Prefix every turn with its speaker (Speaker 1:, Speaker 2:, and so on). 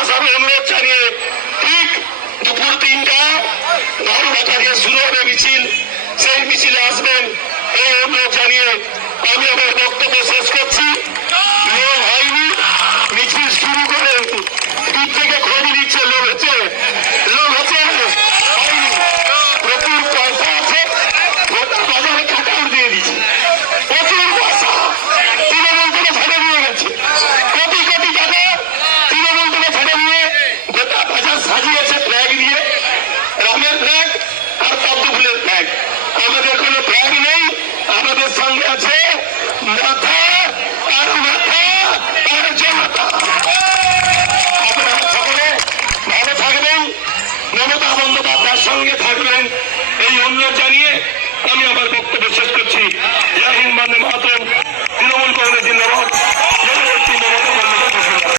Speaker 1: আসামি অনুরোধ জানিয়ে ঠিক দুপুর তিনটা ধর্মা থেকে শুরু হবে মিছিল। সেই মিছিলে আসবেন এই অনুরোধ জানিয়ে আমি আমার বক্তব্য শেষ করছি। হয়নি, মিছিল আমি আমার বক্তব্য শেষ করছি। তৃণমূল কংগ্রেস জিন্দাবাদ।